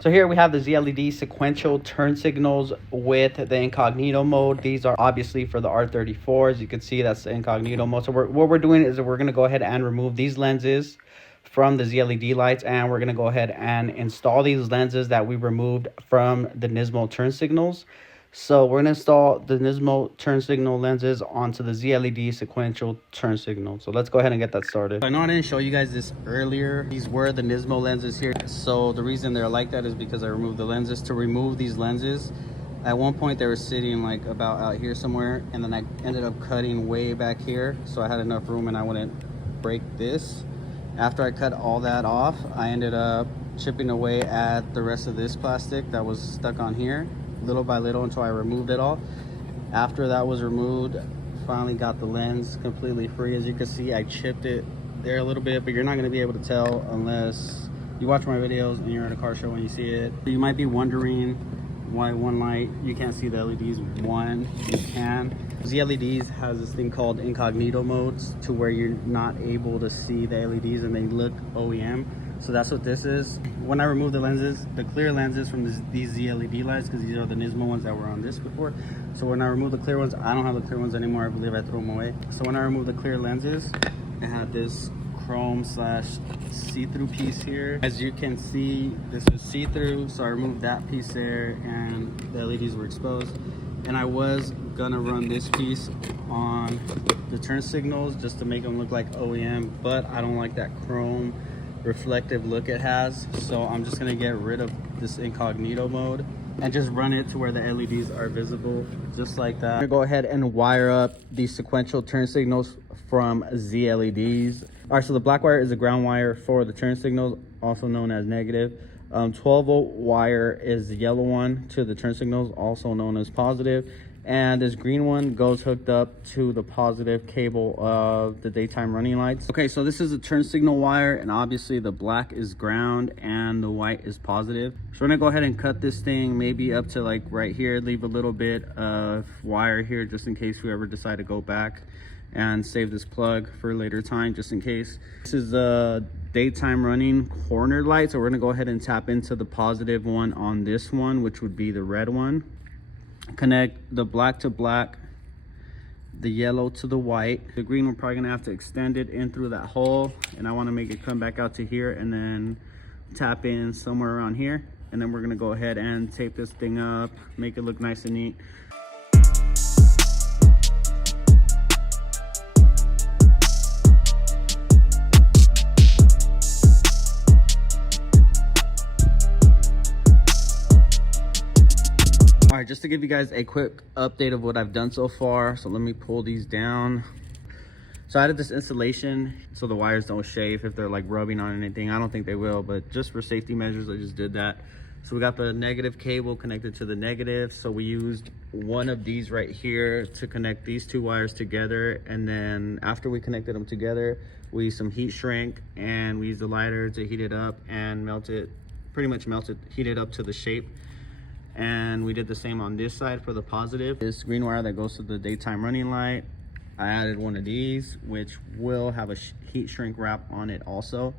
So here we have the ZLED sequential turn signals with the incognito mode. These are obviously for the R34s. You can see that's the incognito mode. So what we're doing is we're going to go ahead and remove these lenses from the ZLED lights, and we're going to go ahead and install these lenses that we removed from the NISMO turn signals. So we're going to install the NISMO turn signal lenses onto the ZLED sequential turn signal. So let's go ahead and get that started. I know I didn't show you guys this earlier. These were the NISMO lenses here. So the reason they're like that is because I removed the lenses. To remove these lenses, at one point they were sitting like about out here somewhere, and then I ended up cutting way back here. So I had enough room and I wouldn't break this. After I cut all that off, I ended up chipping away at the rest of this plastic that was stuck on here, little by little, until I removed it all. After that was removed, finally got the lens completely free. As you can see, I chipped it there a little bit, but you're not going to be able to tell unless you watch my videos and you're at a car show when you see it. You might be wondering why one light you can't see the LEDs, one you can. ZLEDs has this thing called incognito modes, to where you're not able to see the LEDs and they look OEM. So that's what this is. When I remove the lenses, the clear lenses from these ZLED lights, because these are the NISMO ones that were on this before. So when I remove the clear ones, I don't have the clear ones anymore. I believe I threw them away. So when I remove the clear lenses, I had this chrome slash see-through piece here. As you can see, this is see-through, so I removed that piece there and the LEDs were exposed. And I was gonna run this piece on the turn signals just to make them look like OEM, but I don't like that chrome reflective look it has, so I'm just gonna get rid of this incognito mode and just run it to where the LEDs are visible, just like that. I'm gonna go ahead and wire up these sequential turn signals from ZLEDs. All right, so the black wire is a ground wire for the turn signals, also known as negative. 12-volt wire is the yellow one to the turn signals, also known as positive. And this green one goes hooked up to the positive cable of the daytime running lights. Okay, so this is a turn signal wire, and obviously the black is ground and the white is positive. So we're gonna go ahead and cut this thing maybe up to like right here, leave a little bit of wire here just in case we ever decide to go back and save this plug for a later time, just in case. This is a daytime running corner light, so we're gonna go ahead and tap into the positive one on this one, which would be the red one. Connect the black to black, the yellow to the white. The green, we're probably gonna have to extend it in through that hole, and I want to make it come back out to here and then tap in somewhere around here, and then we're gonna go ahead and tape this thing up, make it look nice and neat. All right, just to give you guys a quick update of what I've done so far. So let me pull these down. So I did this installation so the wires don't chafe if they're like rubbing on anything. I don't think they will, but just for safety measures, I just did that. So we got the negative cable connected to the negative. So we used one of these right here to connect these two wires together. And then after we connected them together, we used some heat shrink and we used the lighter to heat it up and melt it, heat it up to the shape. And we did the same on this side for the positive. This green wire that goes to the daytime running light, I added one of these, which will have a heat shrink wrap on it also.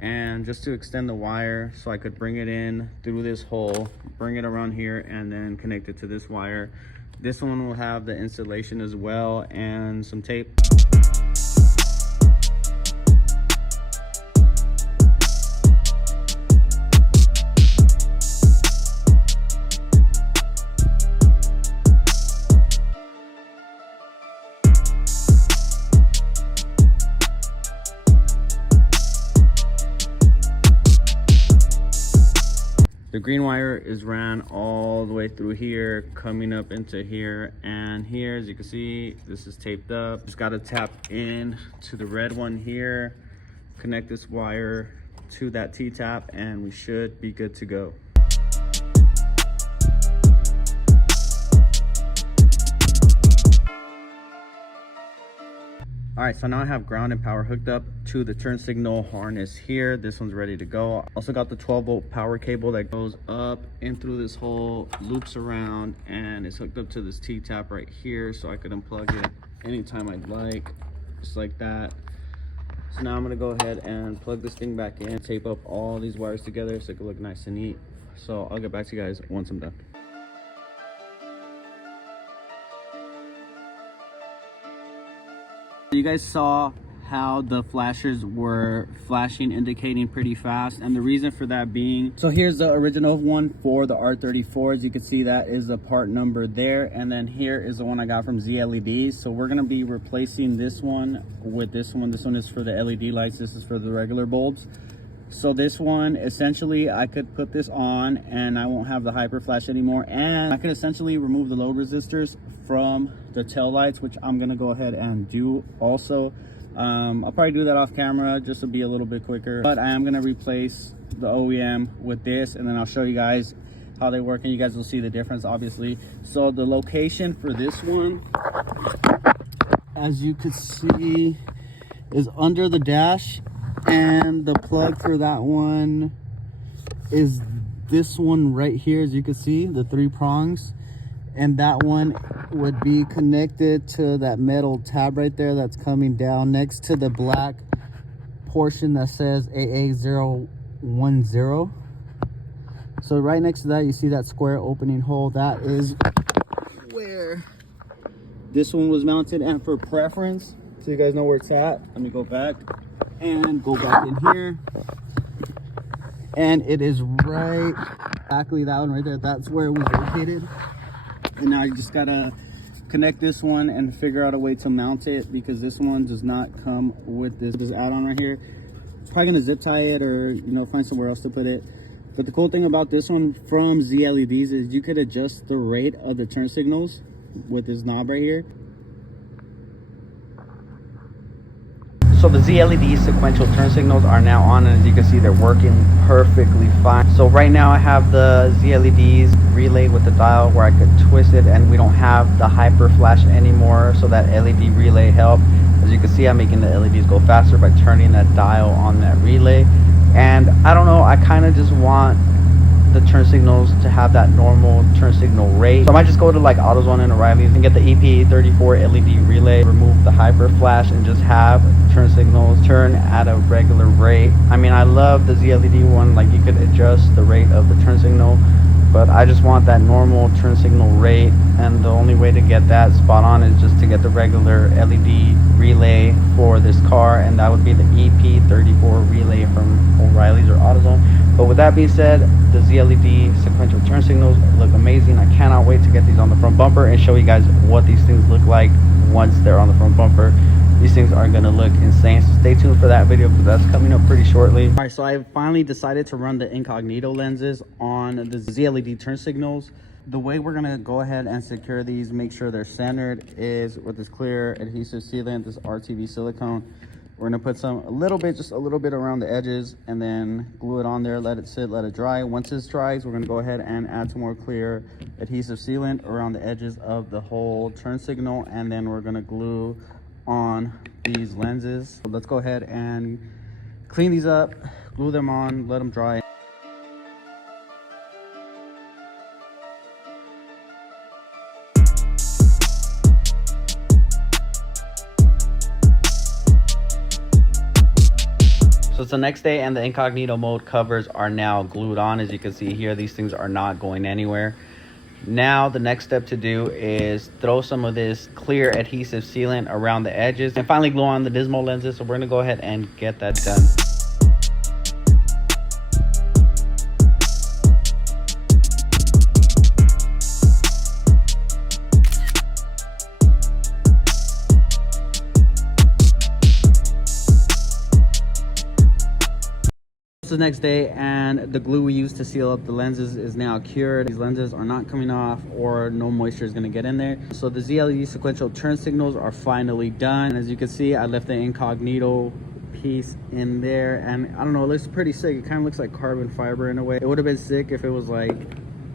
And just to extend the wire so I could bring it in through this hole, bring it around here, and then connect it to this wire. This one will have the installation as well and some tape. The green wire is ran all the way through here, coming up into here and here. As you can see, this is taped up. Just got to tap in to the red one here, connect this wire to that T-tap, and we should be good to go. All right, so now I have ground and power hooked up to the turn signal harness here. This one's ready to go. Also got the 12-volt power cable that goes up in through this hole, loops around, and it's hooked up to this T-tap right here, so I could unplug it anytime I'd like, just like that. So now I'm gonna go ahead and plug this thing back in, tape up all these wires together so it can look nice and neat. So I'll get back to you guys once I'm done. You guys saw how the flashers were flashing, indicating pretty fast, and the reason for that being, so here's the original one for the R34. As you can see, that is the part number there, and then here is the one I got from ZLEDs. So we're going to be replacing this one with this one. This one is for the LED lights, this is for the regular bulbs. So this one, essentially I could put this on and I won't have the hyper flash anymore, and I could essentially remove the load resistors from the tail lights, which I'm going to go ahead and do also. I'll probably do that off camera just to be a little bit quicker, but I am going to replace the OEM with this, and then I'll show you guys how they work and you guys will see the difference, obviously. So the location for this one, as you could see, is under the dash, and the plug for that one is this one right here. As you can see, the 3 prongs, and that one would be connected to that metal tab right there that's coming down next to the black portion that says AA010. So right next to that, you see that square opening hole. That is where this one was mounted. And for preference, so you guys know where it's at, let me go back and go back in here, and it is right exactly that one right there. That's where it was located. And now you just gotta connect this one and figure out a way to mount it, because this one does not come with this add-on right here. Probably gonna zip tie it, or find somewhere else to put it. But the cool thing about this one from ZLEDs is you could adjust the rate of the turn signals with this knob right here. So the ZLED sequential turn signals are now on, and as you can see, they're working perfectly fine. So right now I have the ZLEDs relay with the dial where I could twist it, and we don't have the hyper flash anymore, so that LED relay helped. As you can see, I'm making the LEDs go faster by turning that dial on that relay. And I don't know, I kind of just want the turn signals to have that normal turn signal rate. So I might just go to like AutoZone and O'Reilly's and get the EP34 LED relay, remove the hyper flash, and just have turn signals turn at a regular rate. I mean, I love the ZLED one, like you could adjust the rate of the turn signal, but I just want that normal turn signal rate, and the only way to get that spot on is just to get the regular LED relay for this car, and that would be the EP34 relay from O'Reilly's or AutoZone. But with that being said, the ZLED sequential turn signals look amazing. I cannot wait to get these on the front bumper and show you guys what these things look like once they're on the front bumper. These things are gonna look insane, so stay tuned for that video because that's coming up pretty shortly. All right, so I finally decided to run the incognito lenses on the ZLED turn signals. The way we're gonna go ahead and secure these, make sure they're centered, is with this clear adhesive sealant, this RTV silicone. We're gonna put just a little bit around the edges, and then glue it on there, let it sit, let it dry. Once this dries, we're gonna go ahead and add some more clear adhesive sealant around the edges of the whole turn signal, and then we're gonna glue on these lenses. So let's go ahead and clean these up, glue them on, let them dry. So it's the next day, and the incognito mode covers are now glued on. As you can see here, these things are not going anywhere. Now the next step to do is throw some of this clear adhesive sealant around the edges and finally glue on the NISMO lenses. So we're gonna go ahead and get that done. It's the next day, and the glue we used to seal up the lenses is now cured. These lenses are not coming off, or no moisture is going to get in there. So the ZLED sequential turn signals are finally done. And as you can see, I left the incognito piece in there, and I don't know, it looks pretty sick. It kind of looks like carbon fiber in a way. It would have been sick if it was like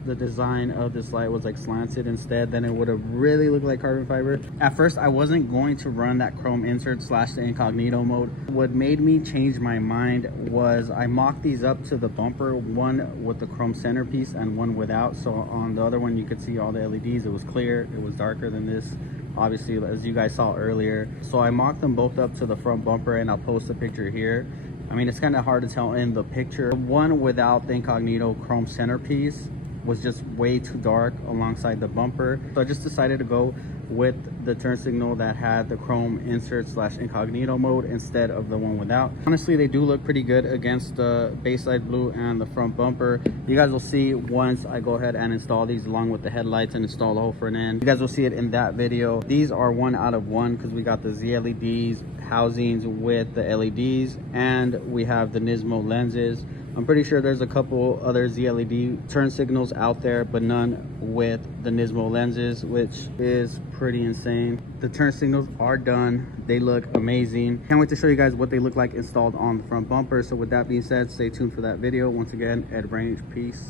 the design of this light was like slanted instead, then it would have really looked like carbon fiber. At first I wasn't going to run that chrome insert slash the incognito mode. What made me change my mind was I mocked these up to the bumper, one with the chrome centerpiece and one without. So on the other one you could see all the LEDs, it was clear, it was darker than this obviously, as you guys saw earlier. So I mocked them both up to the front bumper, and I'll post a picture here. I mean, it's kind of hard to tell in the picture. The one without the incognito chrome centerpiece was just way too dark alongside the bumper. So I just decided to go with the turn signal that had the chrome insert / incognito mode instead of the one without. Honestly, they do look pretty good against the bayside blue and the front bumper. You guys will see once I go ahead and install these along with the headlights and install the whole front end. You guys will see it in that video. These are 1 out of 1 because we got the ZLEDs housings with the LEDs, and we have the NISMO lenses. I'm pretty sure there's a couple other ZLED turn signals out there, but none with the NISMO lenses, which is pretty insane. The turn signals are done. They look amazing. Can't wait to show you guys what they look like installed on the front bumper. So with that being said, stay tuned for that video. Once again, Ed Range, peace.